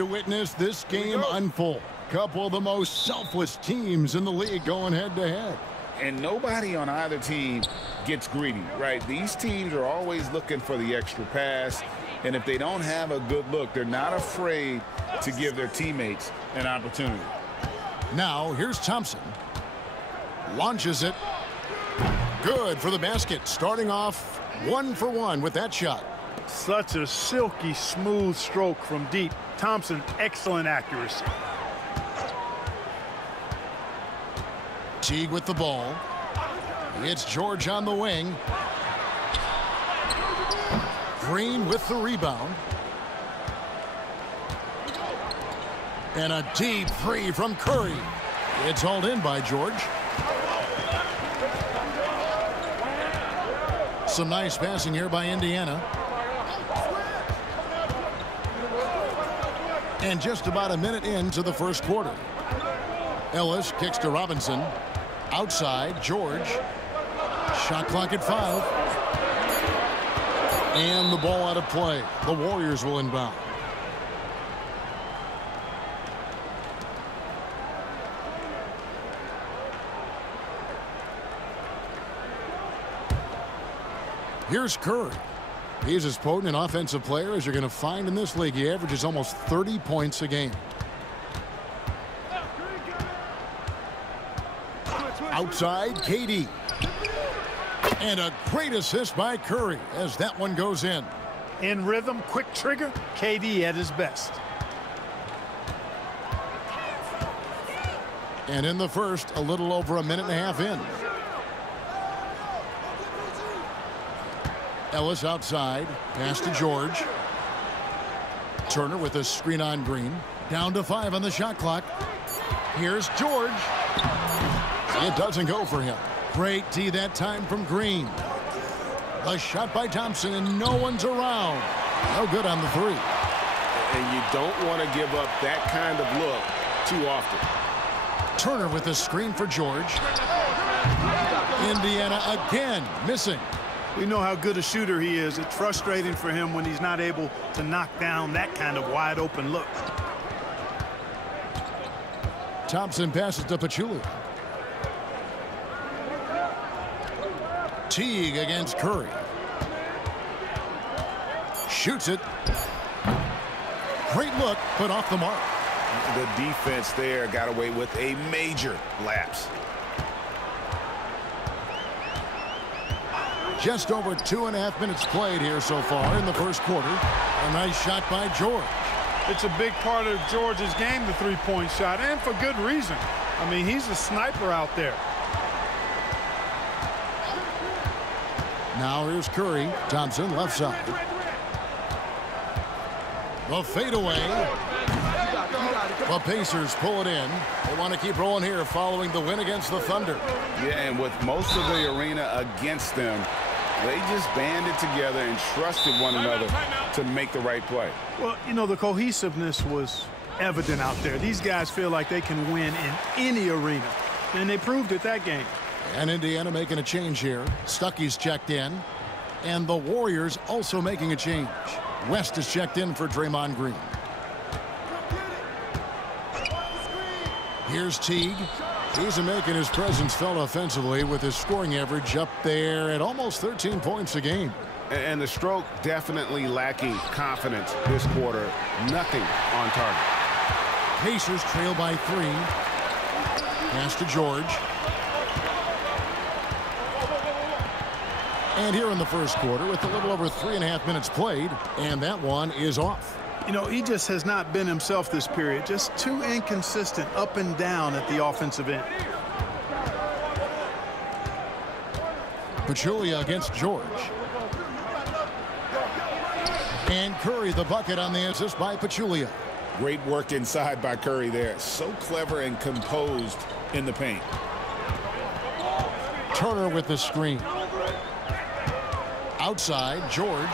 to witness this game unfold. Couple of the most selfless teams in the league going head-to-head. And nobody on either team gets greedy, right? These teams are always looking for the extra pass, and if they don't have a good look, they're not afraid to give their teammates an opportunity. Now, here's Thompson. Launches it. Good for the basket. Starting off 1 for 1 with that shot. Such a silky, smooth stroke from deep. Thompson, excellent accuracy. Teague with the ball. It's George on the wing. Green with the rebound. And a deep three from Curry. It's hauled in by George. Some nice passing here by Indiana. And just about a minute into the first quarter. Ellis kicks to Robinson. Outside, George. Shot clock at 5. And the ball out of play. The Warriors will inbound. Here's Curry. He's as potent an offensive player as you're going to find in this league. He averages almost 30 points a game. Outside, KD. And a great assist by Curry as that one goes in. In rhythm, quick trigger, KD at his best. And in the first, a little over a minute and a half in. Ellis outside. Pass to George. Turner with a screen on Green. Down to 5 on the shot clock. Here's George. It doesn't go for him. Great D that time from Green. The shot by Thompson, and no one's around. No good on the 3. And you don't want to give up that kind of look too often. Turner with a screen for George. Indiana again missing. We know how good a shooter he is. It's frustrating for him when he's not able to knock down that kind of wide open look. Thompson passes to Pachulia. Teague against Curry. Shoots it. Great look, but off the mark. The defense there got away with a major lapse. Just over 2.5 minutes played here so far in the first quarter. A nice shot by George. It's a big part of George's game, the three-point shot, and for good reason. I mean, he's a sniper out there. Now here's Curry. Thompson left side. The fadeaway. The Pacers pull it in. They want to keep rolling here following the win against the Thunder. Yeah, and with most of the arena against them, they just banded together and trusted one another to make the right play. Well, you know, the cohesiveness was evident out there. These guys feel like they can win in any arena, and they proved it that game. And Indiana making a change here. Stuckey's checked in. And the Warriors also making a change. West is checked in for Draymond Green. Here's Teague. He's making his presence felt offensively with his scoring average up there at almost 13 points a game. And the stroke definitely lacking confidence this quarter. Nothing on target. Pacers trail by 3. Pass to George. And here in the first quarter with a little over 3.5 minutes played, and that one is off. You know, he just has not been himself this period. Just too inconsistent up and down at the offensive end. Pachulia against George. And Curry the bucket on the assist by Pachulia. Great work inside by Curry there. So clever and composed in the paint. Turner with the screen. Outside, George.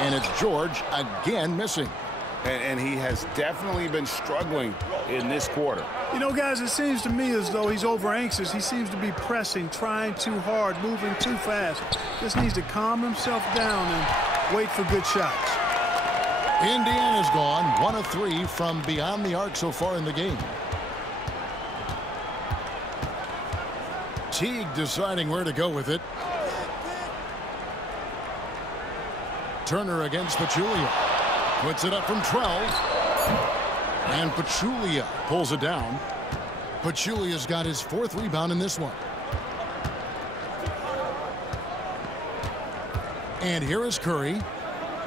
And it's George again missing. And he has definitely been struggling in this quarter. You know, guys, it seems to me as though he's over anxious. He seems to be pressing, trying too hard, moving too fast. Just needs to calm himself down and wait for good shots. Indiana's gone 1 of 3 from beyond the arc so far in the game. Teague deciding where to go with it. Turner against Pachulia. Puts it up from 12. And Pachulia pulls it down. Pachulia's got his 4th rebound in this one. And here is Curry.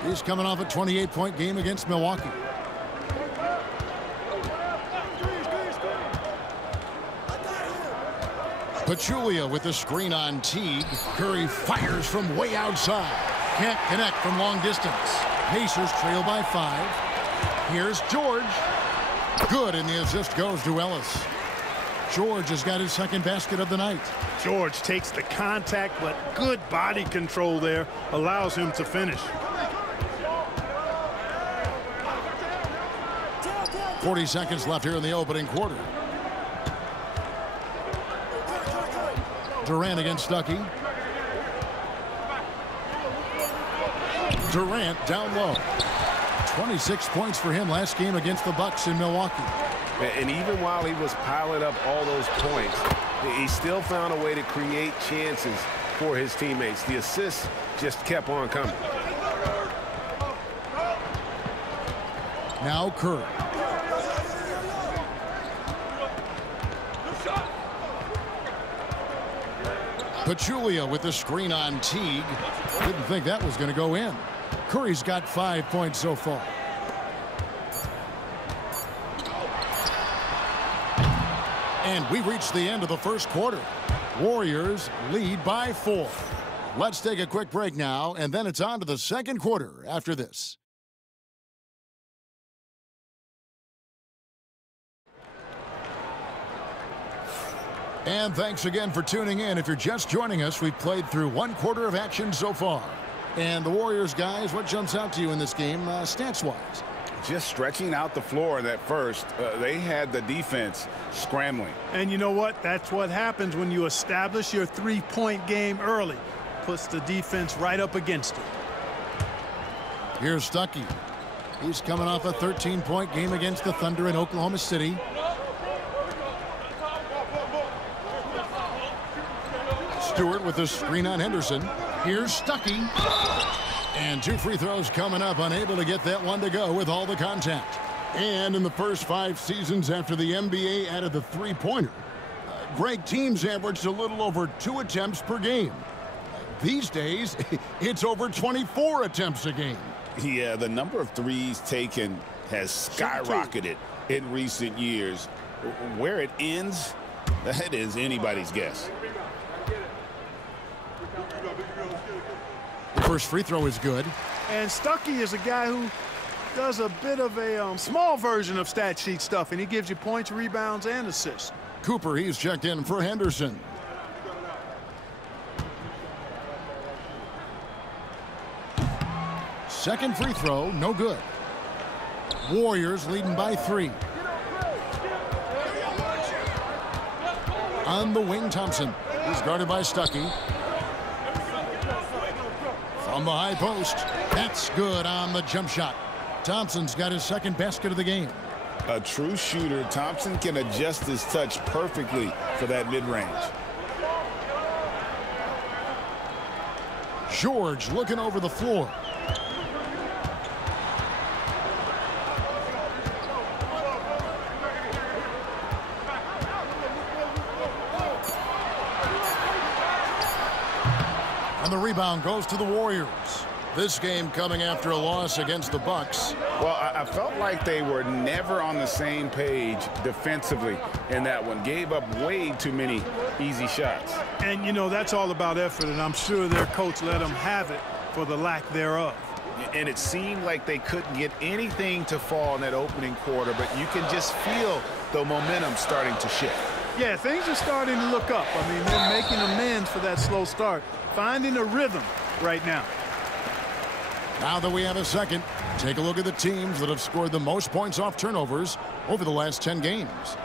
He's coming off a 28-point game against Milwaukee. Pachulia with the screen on Teague. Curry fires from way outside. Can't connect from long distance. Pacers trail by 5. Here's George. Good, and the assist goes to Ellis. George has got his 2nd basket of the night. George takes the contact, but good body control there allows him to finish. 40 seconds left here in the opening quarter. Durant against Stuckey. Durant down low. 26 points for him last game against the Bucks in Milwaukee. And even while he was piling up all those points, he still found a way to create chances for his teammates. The assists just kept on coming. Now Curry. Pachulia with the screen on Teague. Didn't think that was going to go in. Curry's got 5 points so far. And we reached the end of the first quarter. Warriors lead by 4. Let's take a quick break now, and then it's on to the second quarter after this. And thanks again for tuning in. If you're just joining us, we've played through 1 quarter of action so far. And the Warriors, guys, what jumps out to you in this game stats-wise? Just stretching out the floor that first. They had the defense scrambling. And you know what? That's what happens when you establish your 3-point game early. Puts the defense right up against it. Here's Stuckey. He's coming off a 13-point game against the Thunder in Oklahoma City. Stewart with the screen on Henderson. Here's Stuckey. And 2 free throws coming up, unable to get that one to go with all the contact. And in the first 5 seasons after the NBA added the three-pointer, Greg, teams averaged a little over 2 attempts per game. These days, it's over 24 attempts a game. Yeah, the number of threes taken has skyrocketed in recent years. Where it ends, that is anybody's guess. The first free throw is good. And Stuckey is a guy who does a bit of a small version of stat sheet stuff, and he gives you points, rebounds, and assists. Cooper, he's checked in for Henderson. Second free throw, no good. Warriors leading by 3. On the wing, Thompson. He's guarded by Stuckey. From the high post. That's good on the jump shot. Thompson's got his 2nd basket of the game. A true shooter, Thompson can adjust his touch perfectly for that mid-range. George looking over the floor. And the rebound goes to the Warriors. This game coming after a loss against the Bucks. Well, I felt like they were never on the same page defensively in that one. Gave up way too many easy shots. And, you know, that's all about effort, and I'm sure their coach let them have it for the lack thereof. And it seemed like they couldn't get anything to fall in that opening quarter, but you can just feel the momentum starting to shift. Yeah, things are starting to look up. I mean, they're making amends for that slow start, finding a rhythm right now. Now that we have a second, take a look at the teams that have scored the most points off turnovers over the last 10 games.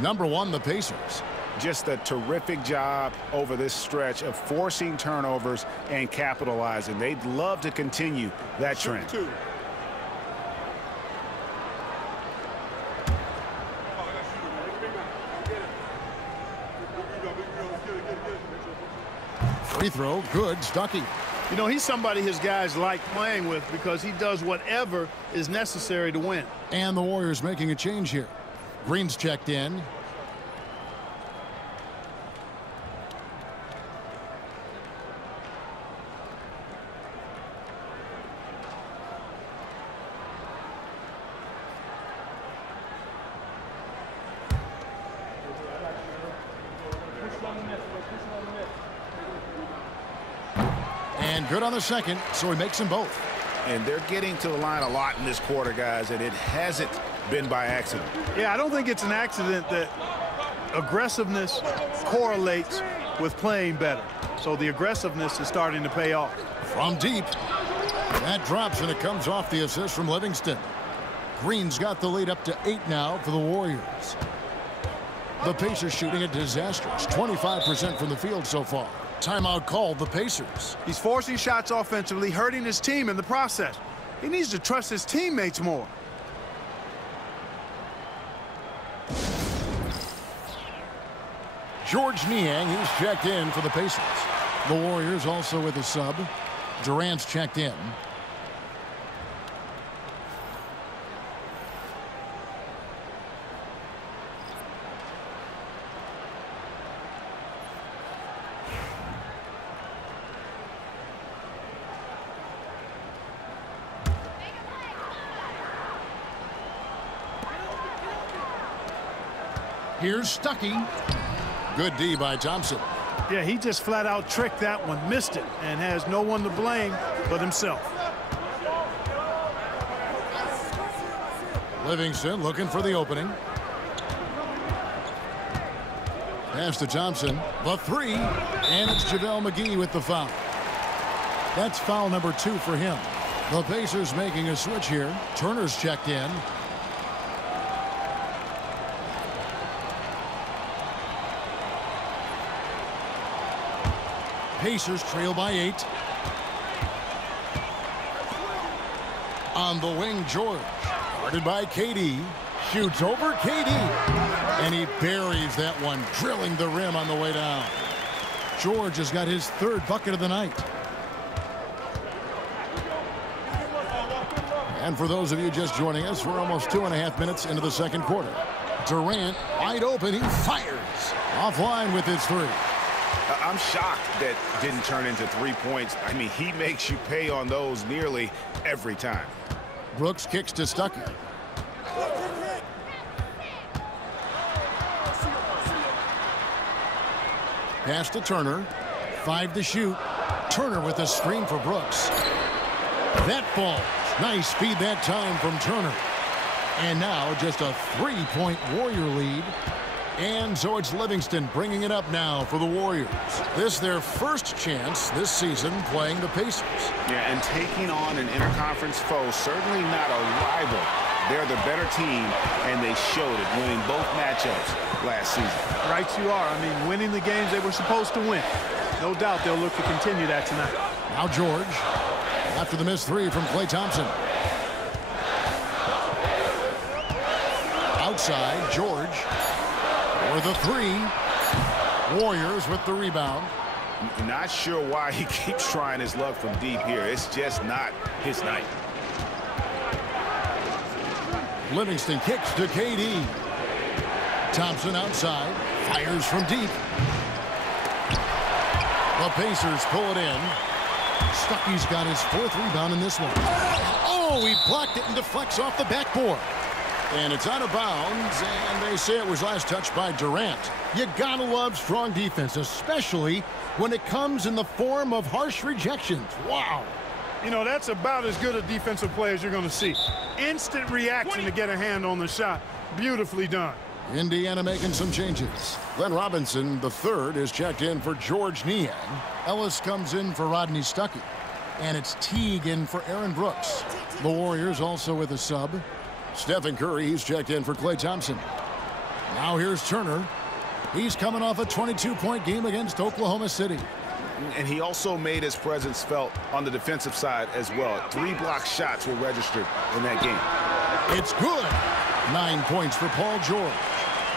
Number 1, the Pacers. Just a terrific job over this stretch of forcing turnovers and capitalizing. They'd love to continue that trend. Free throw, good. Stuckey. You know, he's somebody his guys like playing with because he does whatever is necessary to win. And the Warriors making a change here. Green's checked in. And good on the second, so he makes them both. And they're getting to the line a lot in this quarter, guys, and it hasn't been by accident. Yeah, I don't think it's an accident that aggressiveness correlates with playing better. So the aggressiveness is starting to pay off. From deep. That drops, and it comes off the assist from Livingston. Green's got the lead up to 8 now for the Warriors. The Pacers shooting a disastrous 25% from the field so far. Timeout called the Pacers. He's forcing shots offensively, hurting his team in the process. He needs to trust his teammates more. George Niang, he's checked in for the Pacers. The Warriors also with a sub. Durant's checked in. Here's Stuckey. Good D by Thompson. Yeah, he just flat out tricked that one, missed it, and has no one to blame but himself. Livingston looking for the opening. Pass to Thompson. The three, and it's JaVale McGee with the foul. That's foul number 2 for him. The Pacers making a switch here. Turner's checked in. Pacers trail by 8. On the wing, George. Guarded by KD. Shoots over KD. And he buries that one, drilling the rim on the way down. George has got his 3rd bucket of the night. And for those of you just joining us, we're almost 2.5 minutes into the second quarter. Durant, wide open, he fires. Offline with his 3. I'm shocked that didn't turn into 3 points. I mean, he makes you pay on those nearly every time. Brooks kicks to Stuckey. Pass to Turner. 5 to shoot. Turner with a screen for Brooks. That falls. Nice speed that time from Turner. And now just a 3-point Warrior lead. And so it's Livingston bringing it up now for the Warriors. This their first chance this season playing the Pacers. Yeah, and taking on an interconference foe, certainly not a rival. They're the better team, and they showed it, winning both matchups last season. Right you are. I mean, winning the games they were supposed to win. No doubt they'll look to continue that tonight. Now George, after the missed 3 from Klay Thompson. Outside, George. For the 3. Warriors with the rebound. Not sure why he keeps trying his luck from deep here. It's just not his night. Livingston kicks to KD. Thompson outside. Fires from deep. The Pacers pull it in. Stuckey's got his 4th rebound in this one. Oh, he blocked it and deflects off the backboard. And it's out of bounds, and they say it was last touched by Durant. You gotta love strong defense, especially when it comes in the form of harsh rejections. Wow. You know, that's about as good a defensive play as you're going to see. Instant reaction to get a hand on the shot. Beautifully done. Indiana making some changes. Glenn Robinson, the 3rd, is checked in for George Niang. Ellis comes in for Rodney Stuckey. And it's Teague in for Aaron Brooks. The Warriors also with a sub. Stephen Curry, he's checked in for Klay Thompson. Now here's Turner. He's coming off a 22-point game against Oklahoma City. And he also made his presence felt on the defensive side as well. 3 block shots were registered in that game. It's good. 9 points for Paul George.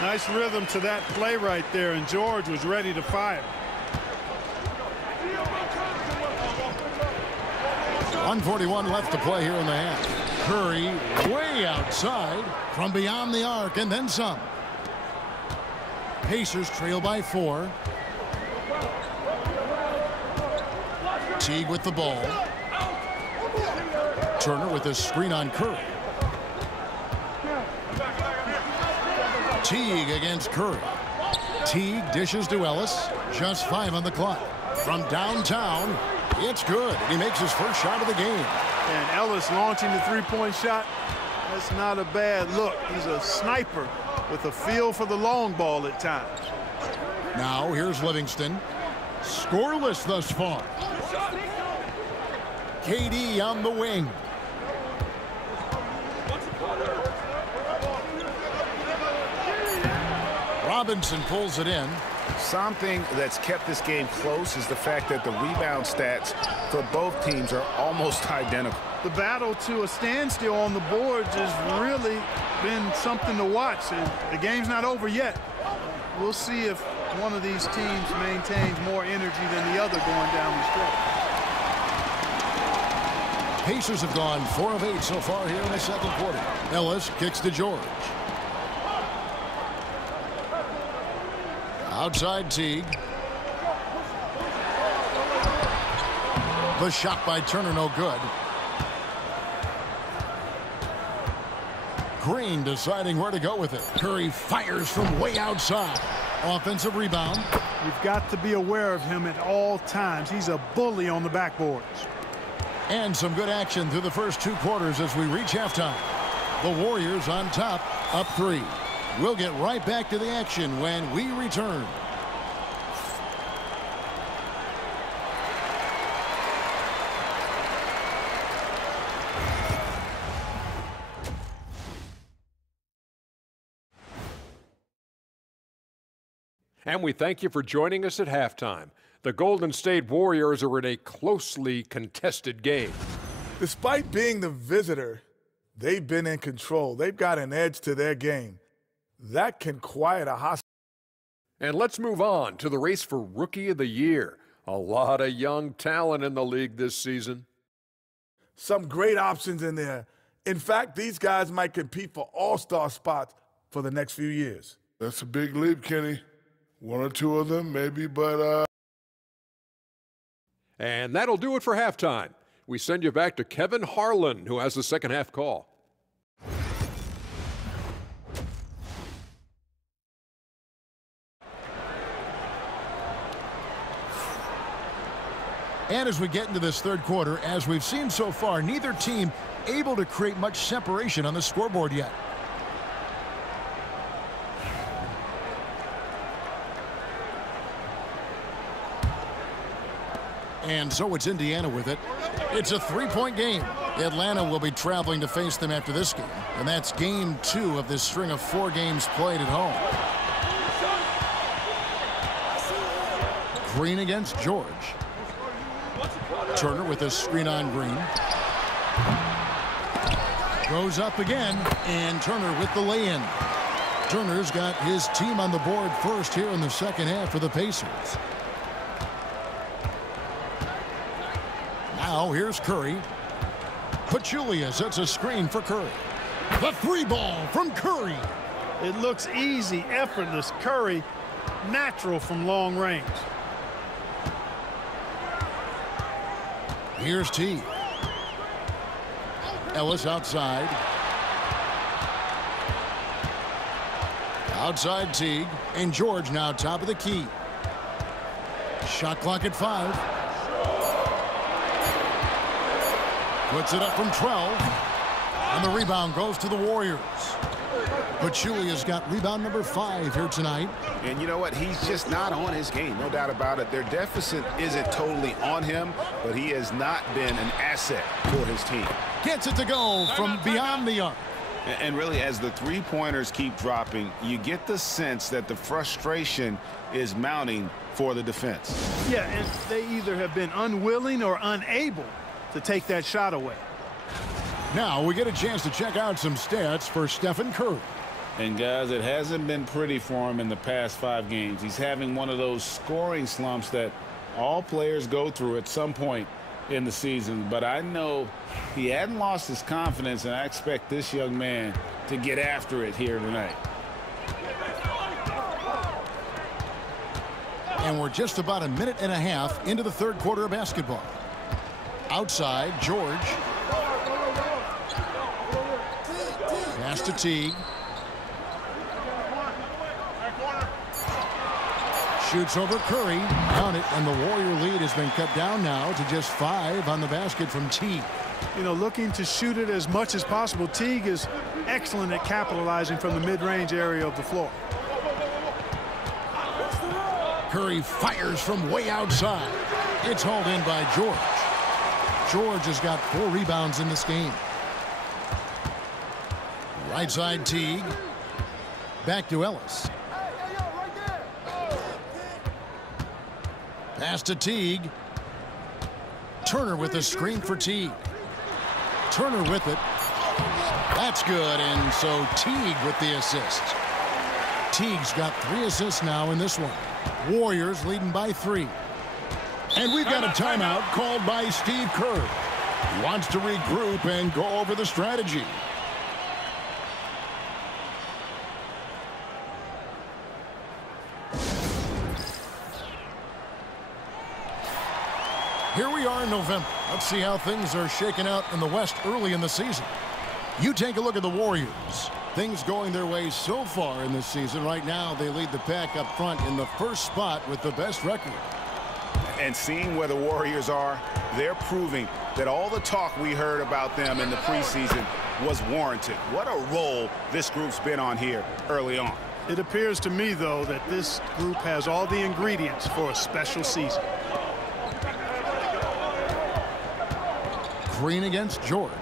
Nice rhythm to that play right there, and George was ready to fire. 1:41 left to play here in the half. Curry way outside from beyond the arc and then some. Pacers trail by 4. Teague with the ball. Turner with a screen on Curry. Teague against Curry. Teague dishes to Ellis. Just 5 on the clock. From downtown, it's good. He makes his first shot of the game. And Ellis launching the three-point shot. That's not a bad look. He's a sniper with a feel for the long ball at times. Now here's Livingston. Scoreless thus far. KD on the wing. Robinson pulls it in. Something that's kept this game close is the fact that the rebound stats for both teams are almost identical. The battle to a standstill on the boards has really been something to watch, and the game's not over yet. We'll see if one of these teams maintains more energy than the other going down the stretch. Pacers have gone 4 of 8 so far here in the second quarter. Ellis kicks to George. Outside Teague. The shot by Turner no good. Green deciding where to go with it. Curry fires from way outside. Offensive rebound. You've got to be aware of him at all times. He's a bully on the backboards. And some good action through the first 2 quarters as we reach halftime. The Warriors on top, up 3. We'll get right back to the action when we return. And we thank you for joining us at halftime. The Golden State Warriors are in a closely contested game. Despite being the visitor, they've been in control. They've got an edge to their game. That can quiet a hostile. And let's move on to the race for Rookie of the Year. A lot of young talent in the league this season. Some great options in there. In fact, these guys might compete for all-star spots for the next few years. That's a big leap, Kenny. 1 or 2 of them, maybe, but... And that'll do it for halftime. We send you back to Kevin Harlan, who has the second half call. And as we get into this third quarter, as we've seen so far, neither team able to create much separation on the scoreboard yet. And so it's Indiana with it. It's a 3-point game. Atlanta will be traveling to face them after this game. And that's game 2 of this string of 4 games played at home. Green against George. Turner with a screen on Green. Goes up again, and Turner with the lay-in. Turner's got his team on the board first here in the second half for the Pacers. Now here's Curry. Pachulia sets a screen for Curry. The 3-ball from Curry. It looks easy, effortless. Curry, natural from long range. Here's Teague. Ellis outside. Outside Teague. And George now top of the key. Shot clock at 5. Puts it up from 12. And the rebound goes to the Warriors. Pachulia's got rebound number 5 here tonight. And you know what? He's just not on his game, no doubt about it. Their deficit isn't totally on him, but he has not been an asset for his team. Gets it to go from beyond the arc. And really, as the three-pointers keep dropping, you get the sense that the frustration is mounting for the defense. Yeah, and they either have been unwilling or unable to take that shot away. Now we get a chance to check out some stats for Stephen Curry. And guys, it hasn't been pretty for him in the past 5 games. He's having one of those scoring slumps that All players go through at some point in the season, but I know he hadn't lost his confidence, and I expect this young man to get after it here tonight. And we're just about a minute and a half into the third quarter of basketball. Outside, George. Pass to Teague. Shoots over Curry. Count it, and the Warrior lead has been cut down now to just 5 on the basket from Teague. You know, looking to shoot it as much as possible. Teague is excellent at capitalizing from the mid-range area of the floor. Curry fires from way outside. It's hauled in by George. George has got 4 rebounds in this game. Right side Teague. Back to Ellis. Pass to Teague. Turner with a screen for Teague. Turner with it. That's good, and so Teague with the assist. Teague's got 3 assists now in this one. Warriors leading by 3. And we've got a timeout called by Steve Kerr. He wants to regroup and go over the strategy. Here we are in November. Let's see how things are shaking out in the West early in the season. You take a look at the Warriors. Things going their way so far in this season. Right now, they lead the pack up front in the first spot with the best record. And seeing where the Warriors are, they're proving that all the talk we heard about them in the preseason was warranted. What a role this group's been on here early on. It appears to me, though, that this group has all the ingredients for a special season. Green against George.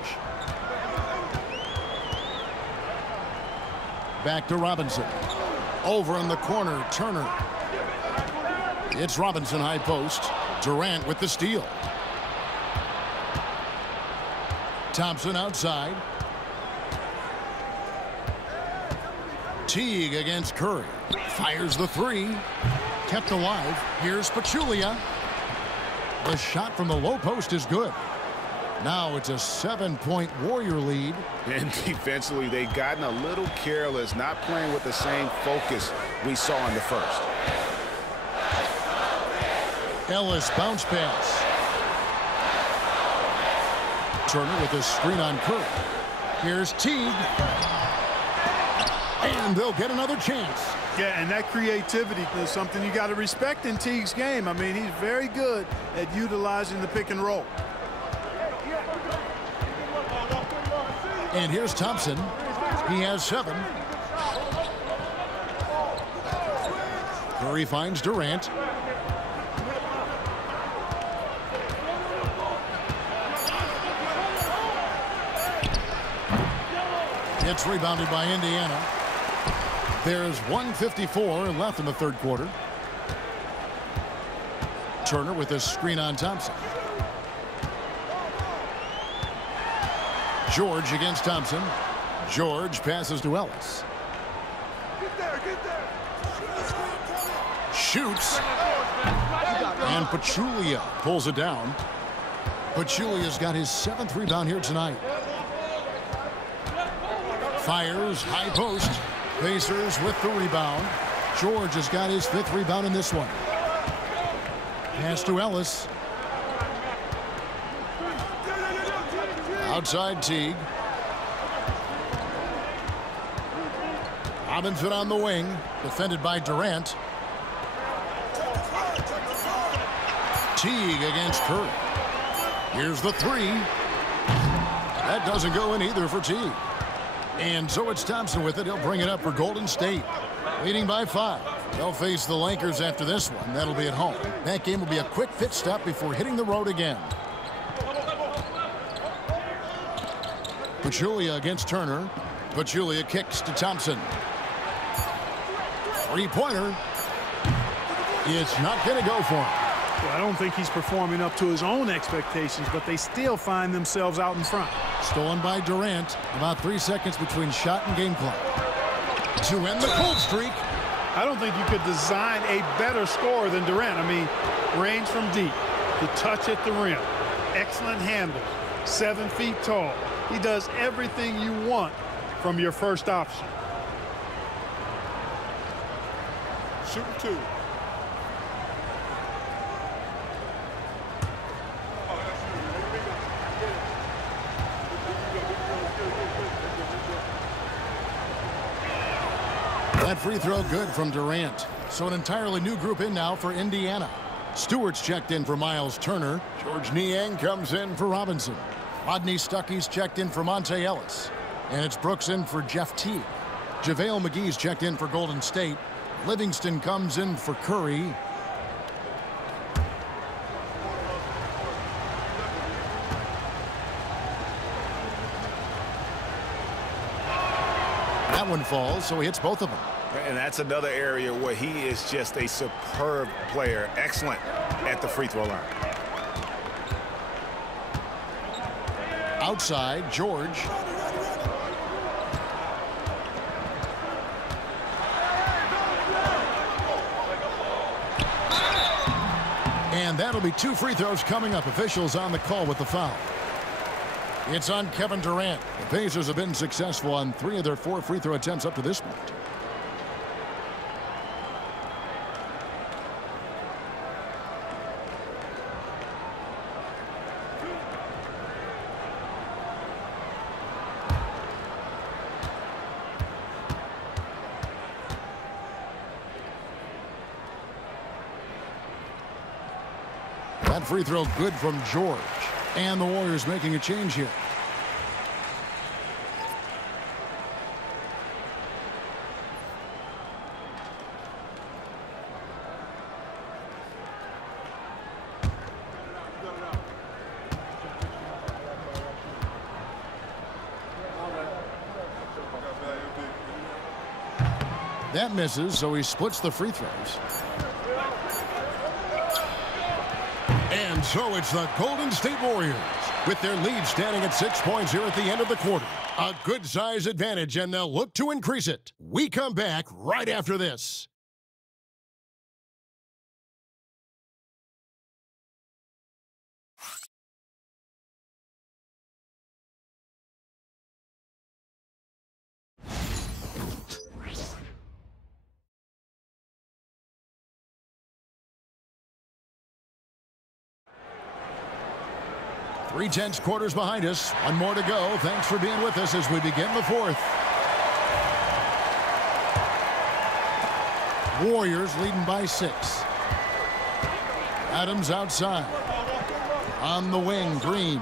Back to Robinson. Over in the corner, Turner. It's Robinson high post. Durant with the steal. Thompson outside. Teague against Curry. Fires the 3. Kept alive. Here's Pachulia. The shot from the low post is good. Now it's a 7-point Warrior lead. And defensively, they've gotten a little careless, not playing with the same focus we saw in the first. Ellis bounce pass. Turner with a screen on Curry. Here's Teague. And they'll get another chance. Yeah, and that creativity is something you got to respect in Teague's game. I mean, he's very good at utilizing the pick and roll. And here's Thompson. He has 7. Curry finds Durant. It's rebounded by Indiana. There's 1:54 left in the third quarter. Turner with a screen on Thompson. George against Thompson. George passes to Ellis. Shoots. And Pachulia pulls it down. Pachulia's got his 7th rebound here tonight. Fires, high post. Pacers with the rebound. George has got his 5th rebound in this one. Pass to Ellis. Outside Teague. Robinson on the wing. Defended by Durant. Teague against Curry. Here's the 3. That doesn't go in either for Teague. And so it's Thompson with it. He'll bring it up for Golden State. Leading by 5. They'll face the Lakers after this one. That'll be at home. That game will be a quick fit stop before hitting the road again. Pachulia against Turner. Pachulia kicks to Thompson. 3-pointer. It's not going to go for him. Well, I don't think he's performing up to his own expectations, but they still find themselves out in front. Stolen by Durant. About 3 seconds between shot and game clock. To end the cold streak. I don't think you could design a better scorer than Durant. I mean, range from deep, the touch at the rim, excellent handle, 7 feet tall. He does everything you want from your first option. Shoot 2. That free throw good from Durant. So an entirely new group in now for Indiana. Stewart's checked in for Miles Turner. George Niang comes in for Robinson. Rodney Stuckey's checked in for Monte Ellis. And it's Brooks in for Jeff Teague. JaVale McGee's checked in for Golden State. Livingston comes in for Curry. That one falls, so he hits both of them. And that's another area where he is just a superb player. Excellent at the free throw line. Outside, George. And that'll be 2 free throws coming up. Officials on the call with the foul. It's on Kevin Durant. The Pacers have been successful on 3 of their 4 free throw attempts up to this point. That free throw good from George. And the Warriors making a change here. That misses, so he splits the free throws. And so it's the Golden State Warriors with their lead standing at 6 points here at the end of the quarter. A good size advantage, and they'll look to increase it. We come back right after this. Three tenths quarters behind us. One more to go. Thanks for being with us as we begin the fourth. Warriors leading by 6. Adams outside. On the wing, Green.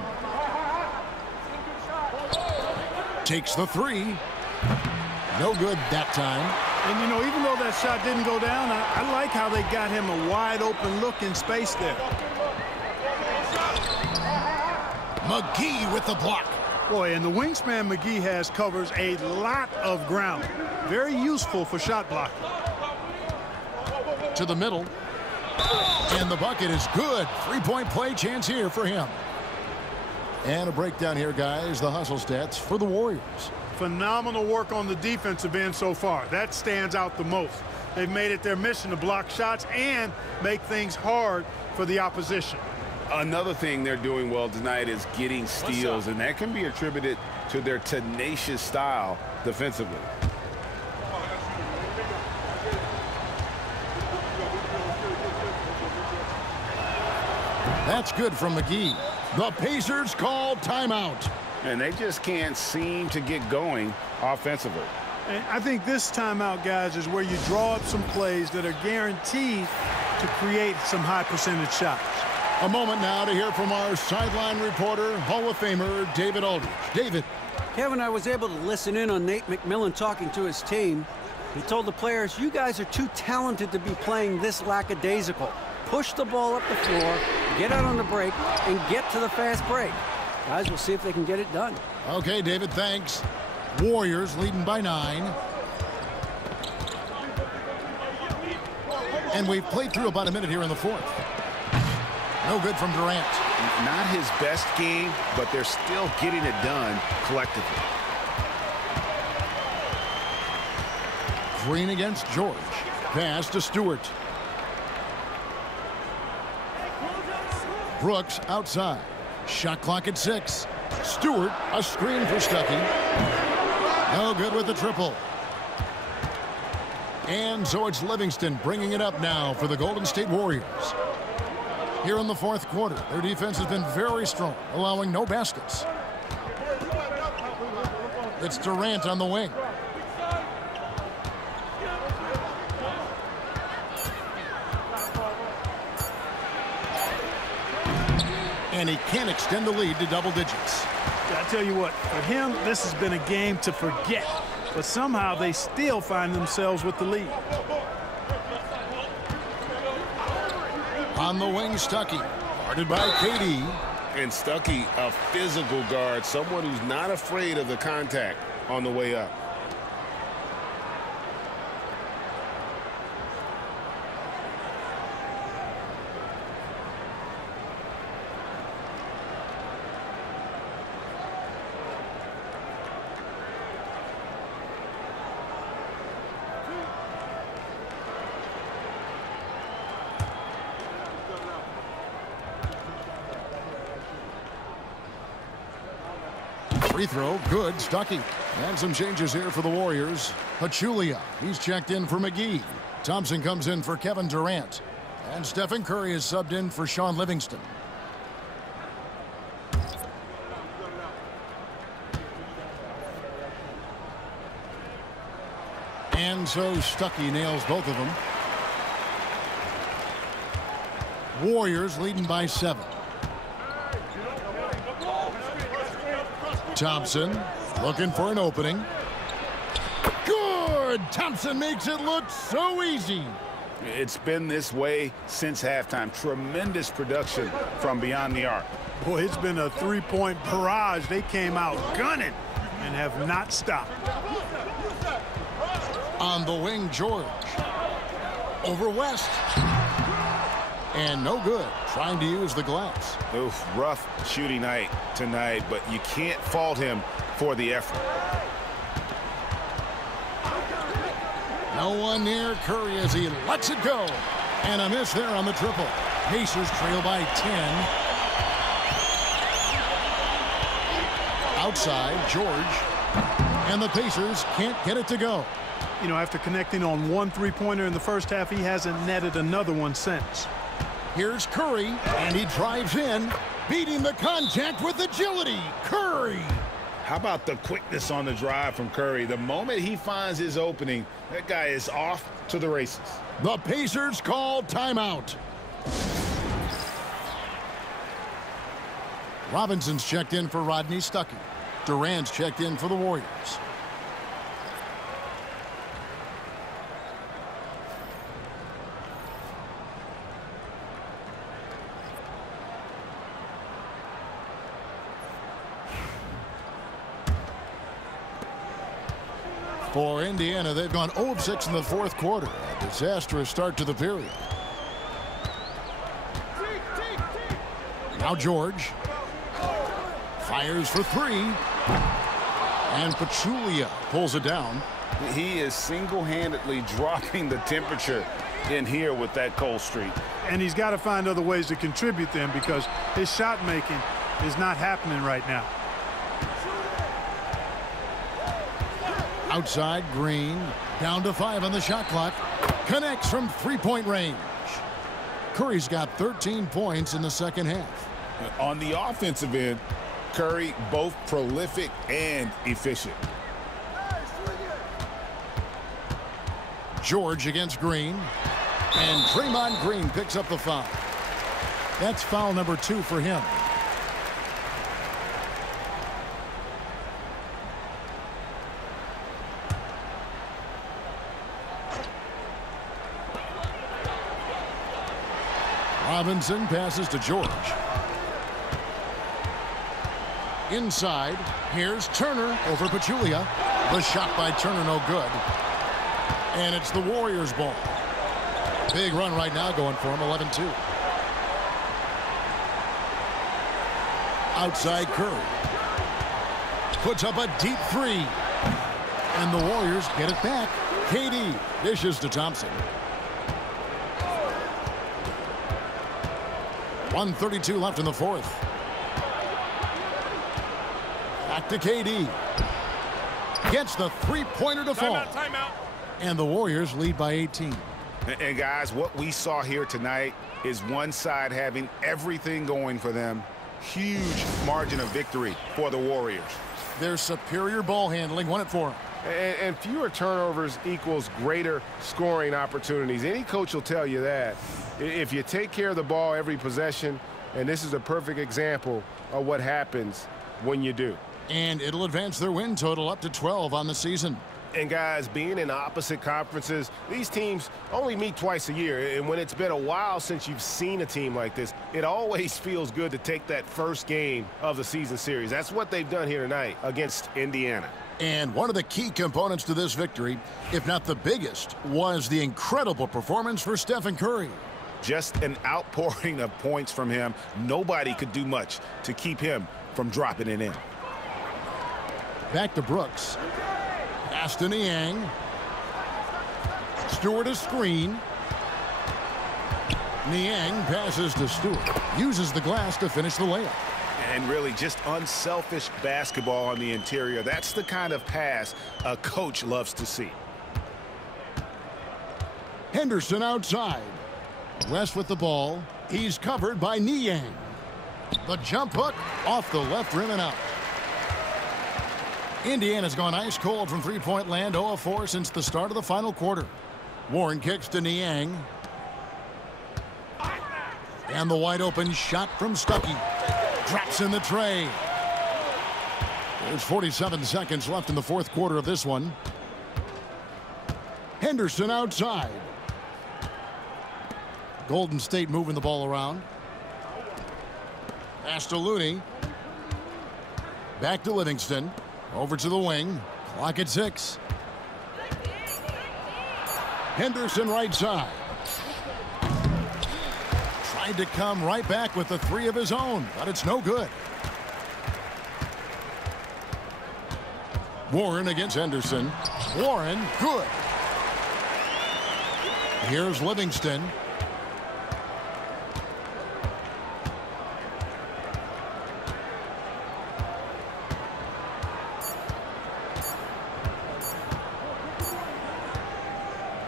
Takes the 3. No good that time. And, you know, even though that shot didn't go down, I like how they got him a wide open look in space there. McGee with the block. Boy, and the wingspan McGee has covers a lot of ground. Very useful for shot blocking. To the middle. And the bucket is good. 3-point play chance here for him. And a breakdown here, guys. The hustle stats for the Warriors. Phenomenal work on the defensive end so far. That stands out the most. They've made it their mission to block shots and make things hard for the opposition. Another thing they're doing well tonight is getting steals, and that can be attributed to their tenacious style defensively. That's good from McGee. The Pacers call timeout. And they just can't seem to get going offensively. And I think this timeout, guys, is where you draw up some plays that are guaranteed to create some high percentage shots. A moment now to hear from our sideline reporter, Hall of Famer David Aldridge. David. Kevin, I was able to listen in on Nate McMillan talking to his team. He told the players, you guys are too talented to be playing this lackadaisical. Push the ball up the floor, get out on the break, and get to the fast break. Guys, we'll see if they can get it done. Okay, David, thanks. Warriors leading by 9. And we've played through about a minute here in the fourth. No good from Durant. Not his best game, but they're still getting it done collectively. Green against George. pass to Stewart. Brooks outside. Shot clock at 6. Stewart, a screen for Stuckey. No good with the triple. And so it's Livingston bringing it up now for the Golden State Warriors. Here in the fourth quarter, their defense has been very strong, allowing no baskets. It's Durant on the wing. And he can't extend the lead to double digits. I tell you what, for him, this has been a game to forget. But somehow they still find themselves with the lead. On the wing, Stuckey. Guarded by KD. And Stuckey, a physical guard, someone who's not afraid of the contact on the way up. Free throw, good. Stuckey. And some changes here for the Warriors. Pachulia, he's checked in for McGee. Thompson comes in for Kevin Durant. And Stephen Curry is subbed in for Shaun Livingston. And so Stuckey nails both of them. Warriors leading by 7. Thompson looking for an opening. Good! Thompson makes it look so easy. It's been this way since halftime. Tremendous production from beyond the arc. Boy, it's been a three-point barrage. They came out gunning and have not stopped. On the wing, George. Over West. And no good. Trying to use the glass. Oof, rough shooting night tonight, but you can't fault him for the effort. No one near Curry as he lets it go. And a miss there on the triple. Pacers trail by 10. Outside, George. And the Pacers can't get it to go. You know, after connecting on one three-pointer in the first half, he hasn't netted another one since. Here's Curry, and he drives in, beating the contact with agility. Curry! How about the quickness on the drive from Curry? The moment he finds his opening, that guy is off to the races. The Pacers call timeout. Robinson's checked in for Rodney Stuckey. Durant's checked in for the Warriors. For Indiana, they've gone 0 of 6 in the fourth quarter. A disastrous start to the period. Now George. Fires for 3. And Pachulia pulls it down. He is single-handedly dropping the temperature in here with that cold streak. And he's got to find other ways to contribute them because his shot making is not happening right now. Outside, Green. Down to 5 on the shot clock. Connects from three-point range. Curry's got 13 points in the second half. On the offensive end, Curry both prolific and efficient. George against Green. And Draymond Green picks up the foul. That's foul number 2 for him. Robinson passes to George. Inside, here's Turner over Pachulia. The shot by Turner no good. And it's the Warriors' ball. Big run right now going for him, 11-2. Outside Curry. Puts up a deep 3. And the Warriors get it back. KD dishes to Thompson. 1:32 left in the fourth. Back to KD. Gets the three-pointer to fall. Timeout. And the Warriors lead by 18. And guys, what we saw here tonight is one side having everything going for them. Huge margin of victory for the Warriors. Their superior ball handling won it for them. And fewer turnovers equals greater scoring opportunities. Any coach will tell you that. If you take care of the ball every possession, and this is a perfect example of what happens when you do. And it'll advance their win total up to 12 on the season. And guys, being in opposite conferences, these teams only meet twice a year. And when it's been a while since you've seen a team like this, it always feels good to take that first game of the season series. That's what they've done here tonight against Indiana. And one of the key components to this victory, if not the biggest, was the incredible performance for Stephen Curry. Just an outpouring of points from him. Nobody could do much to keep him from dropping it in. Back to Brooks. Pass to Niang. Stewart a screen. Niang passes to Stewart. Uses the glass to finish the layup. And really just unselfish basketball on the interior. That's the kind of pass a coach loves to see. Henderson outside. West with the ball. He's covered by Niang. The jump hook off the left rim and out. Indiana's gone ice cold from three-point land, 0 of 4 since the start of the final quarter. Warren kicks to Niang. And the wide open shot from Stuckey. Drops in the tray. There's 47 seconds left in the fourth quarter of this one. Henderson outside. Golden State moving the ball around. Pass to Looney. Back to Livingston. Over to the wing. Clock at 6. Henderson right side. Tried to come right back with the three of his own, but it's no good. Warren against Henderson. Warren, good. Here's Livingston.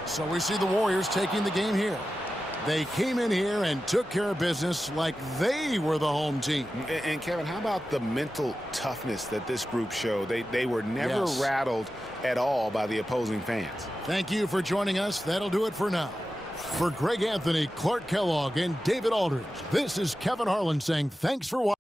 So we see the Warriors taking the game here. They came in here and took care of business like they were the home team. And Kevin, how about the mental toughness that this group showed? They were never rattled at all by the opposing fans. Thank you for joining us. That'll do it for now. For Greg Anthony, Clark Kellogg, and David Aldridge, this is Kevin Harlan saying thanks for watching.